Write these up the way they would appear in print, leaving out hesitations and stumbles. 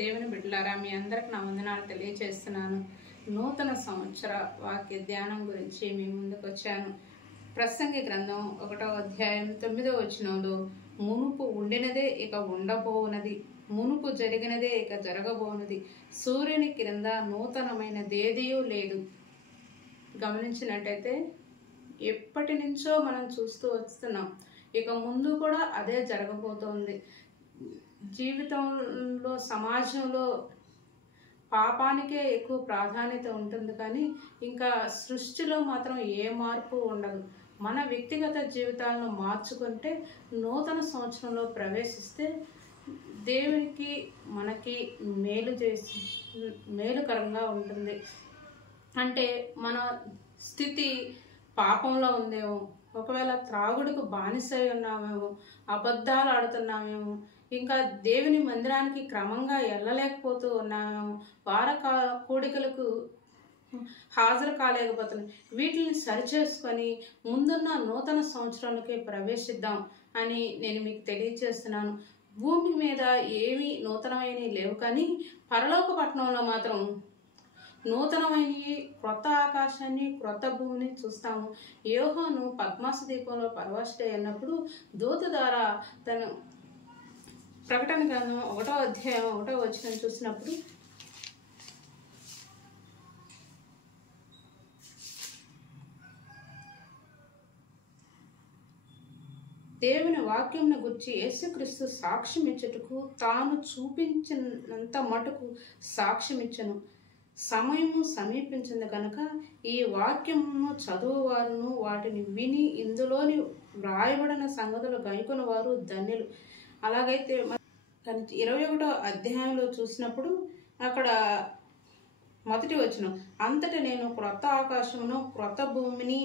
దేవుని బిడ్డలారా, మీ అందరికి నా వందనాలు తెలియజేస్తున్నాను. నూతన సంవత్సర వాక్య ధ్యానం గురించి మీ ముందుకు వచ్చాను. ప్రసంగి గ్రంథం 1వ అధ్యాయం 9వ వచనంలో, మునుపు ఉండినదే ఇక ఉండబోనది, మునుపు జరిగినదే ఇక జరగబోనది, సూర్యుని క్రింద నూతనమైనదేదియూ లేదు. గమనించినట్టయితే ఎప్పటి నుంచో మనం చూస్తూ వస్తున్నాం. ఇక ముందు కూడా అదే జరగబోతోంది. జీవితంలో, సమాజంలో పాపానికే ఎక్కువ ప్రాధాన్యత ఉంటుంది, కానీ ఇంకా సృష్టిలో మాత్రం ఏ మార్పు ఉండదు. మన వ్యక్తిగత జీవితాలను మార్చుకుంటే, నూతన సంవత్సరంలో ప్రవేశిస్తే దేవునికి మనకి మేలుకరంగా ఉంటుంది. అంటే మన స్థితి పాపంలో ఉందేమో, ఒకవేళ త్రాగుడుకు బానిసై ఉన్నామేమో, అబద్ధాలు ఆడుతున్నామేమో, ఇంకా దేవుని మందిరానికి క్రమంగా వెళ్ళలేకపోతూ ఉన్నామేమో, కూడికలకు హాజరు కాలేకపోతున్నాం. వీటిని సరిచేసుకొని ముందున్న నూతన సంవత్సరానికి ప్రవేశిద్దాం అని నేను మీకు తెలియజేస్తున్నాను. భూమి మీద ఏమీ నూతనమైనవి లేవు, కానీ పరలోక పట్టణంలో మాత్రం నూతనమైనవి, క్రొత్త ఆకాశాన్ని, క్రొత్త భూమిని చూస్తాము. యోహాను పద్మాస దీపంలో పరవశుడై ఉన్నప్పుడు దూత ద్వారా తను ప్రకటన గ్రంథం 1వ అధ్యాయం 1వ వచనం చూసినప్పుడు, దేవుని వాక్యంను గురించి యేసుక్రీస్తు సాక్ష్యం ఇచ్చుటకు తాను చూపించినంత మటుకు సాక్ష్యం ఇచ్చను. సమయము సమీపించింది కనుక ఈ వాక్యమును చదువువారును వాటిని విని ఇందులోని వ్రాయబడిన సంగతులు గైకొన్న వారు ధన్యులు. అలాగైతే 21వ అధ్యాయంలో చూసినప్పుడు అక్కడ మొదటి వచనం, అంతటి నేను క్రొత్త ఆకాశమును క్రొత్త భూమిని,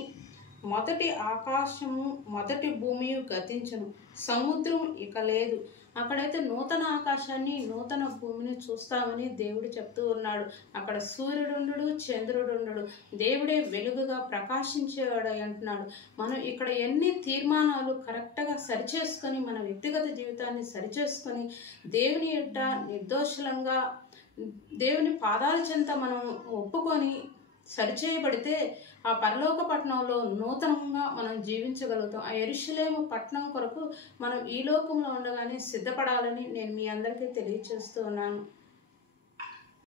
మొదటి ఆకాశము మొదటి భూమి గతించును, సముద్రం ఇక లేదు. అక్కడైతే నూతన ఆకాశాన్ని, నూతన భూమిని చూస్తామని దేవుడు చెప్తూ ఉన్నాడు. అక్కడ సూర్యుడుండు, చంద్రుడుండు, దేవుడే వెలుగుగా ప్రకాశించేవాడు అంటున్నాడు. మనం ఇక్కడ ఎన్ని తీర్మానాలు కరెక్ట్గా సరిచేసుకొని, మన వ్యక్తిగత జీవితాన్ని సరిచేసుకొని, దేవుని ఎడ్డ నిర్దోషులంగా దేవుని పాదాల చెంత మనం ఒప్పుకొని సరిచేయబడితే ఆ పరలోక పట్టణంలో నూతనంగా మనం జీవించగలుగుతాం. ఆ యెరూషలేము పట్టణం కొరకు మనం ఈ లోకంలో ఉండగానే సిద్ధపడాలని నేను మీ అందరికీ తెలియజేస్తూ ఉన్నాను.